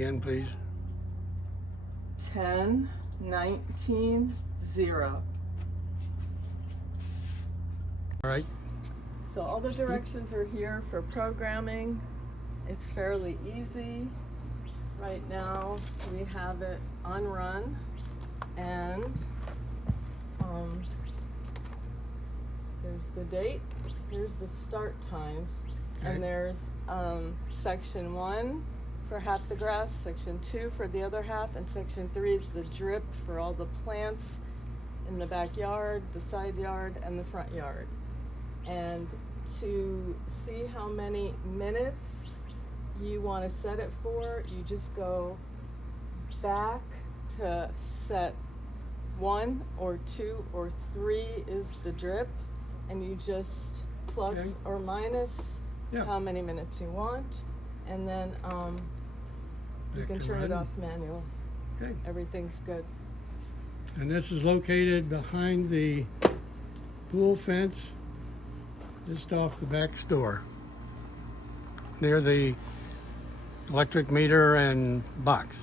again, please. 10, 19, 0. All right. So all the directions are here for programming. It's fairly easy. Right now we have it on run, and there's the date, here's the start times, Okay. and there's section 1 for half the grass, section 2 for the other half, and section 3 is the drip for all the plants in the backyard, the side yard, and the front yard. And to see how many minutes you want to set it for, you just go back to set 1 or 2 or 3 is the drip, and you just plus Okay. or minus Yeah. how many minutes you want, and then you Back can to turn it run. off manual. Okay. Everything's good. And this is located behind the pool fence, just off the back door, near the electric meter and box.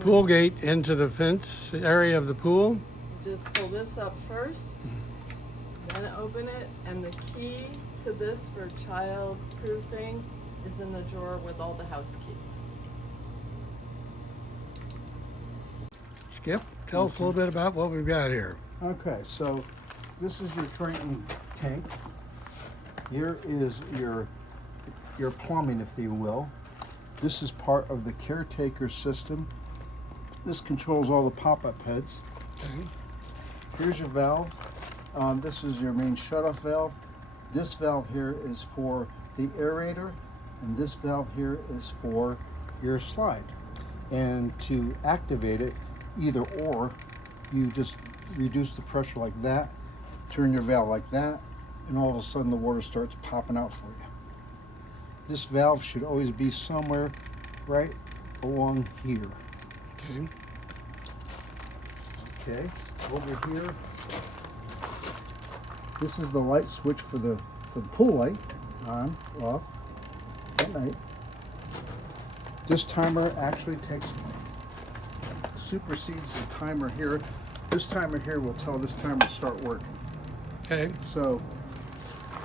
Pool gate into the fence area of the pool. Just pull this up first, then open it, and the key to this for child proofing is in the drawer with all the house keys. Skip, tell us a little bit about what we've got here. Okay, so this is your Triton tank. Here is your plumbing, if you will. This is part of the caretaker system. This controls all the pop-up heads. Okay. Here's your valve. This is your main shutoff valve. This valve here is for the aerator, and this valve here is for your slide. And to activate it, either or, you just reduce the pressure like that, turn your valve like that, and all of a sudden the water starts popping out for you. This valve should always be somewhere right along here. Okay. Okay, over here, this is the light switch for the pool light, on, off, at night. This timer actually supersedes the timer here. This timer here will tell this timer to start work. Okay. So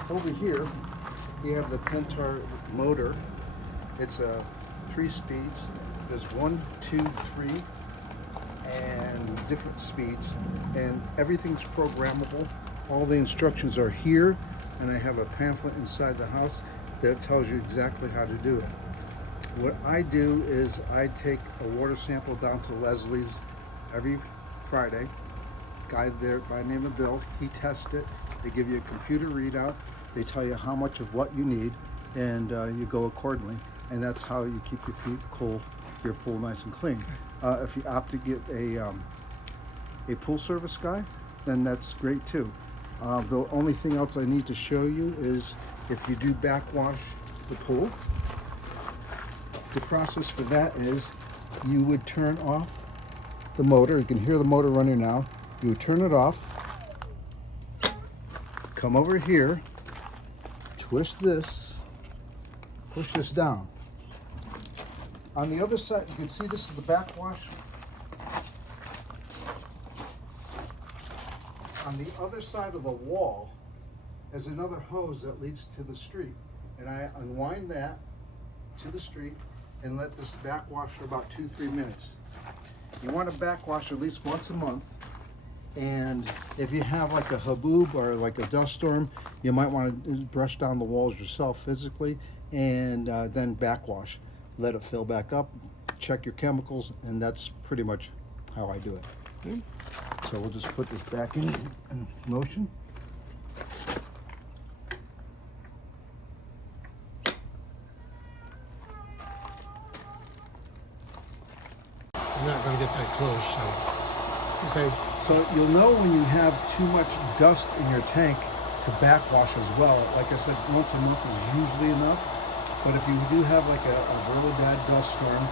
over here, you have the Pentar motor. It's a 3 speeds. There's 1, 2, 3, and different speeds, and everything's programmable. All the instructions are here, and I have a pamphlet inside the house that tells you exactly how to do it. What I do is I take a water sample down to Leslie's every Friday. Guy there by the name of Bill, he tests it. They give you a computer readout. They tell you how much of what you need, and you go accordingly. And that's how you keep your pool nice and clean. If you opt to get a pool service guy, then that's great too. The only thing else I need to show you is if you do backwash the pool, the process for that is you would turn off the motor. You can hear the motor running now. You would turn it off, come over here, twist this, push this down. On the other side, you can see this is the backwash. On the other side of the wall is another hose that leads to the street. And I unwind that to the street and let this backwash for about 2-3 minutes. You want to backwash at least once a month. And if you have like a haboob or like a dust storm, you might want to brush down the walls yourself physically, and then backwash. Let it fill back up, check your chemicals, and that's pretty much how I do it. Okay. So we'll just put this back in motion. I'm not going to get that close, so. Okay. So you'll know when you have too much dust in your tank to backwash as well. Like I said, once a month is usually enough. But if you do have like a really bad dust storm,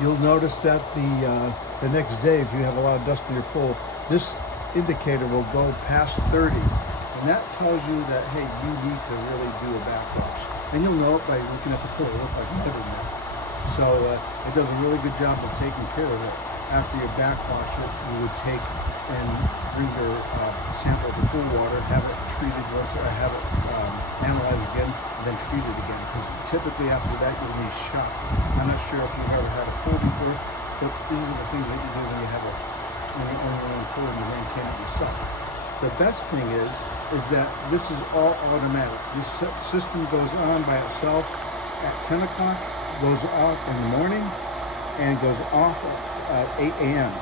you'll notice that the next day, if you have a lot of dust in your pool, this indicator will go past 30. And that tells you that, hey, you need to really do a backwash. and you'll know it by looking at the pool. It looks like mud in there. So it does a really good job of taking care of it. After you backwash it, you would take and bring your sample of the pool water, have it treated once, or have it analyzed again, and then treat it again. Because typically after that, you'll be shocked. I'm not sure if you've ever had a pool before, but these are the things that you do when you have when you own your own pool and you maintain it yourself. The best thing is that this is all automatic. This system goes on by itself at 10 o'clock, goes off in the morning, and goes off at 8 a.m.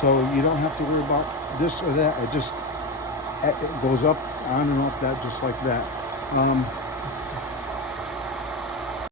So you don't have to worry about this or that. It goes up, on and off that, just like that.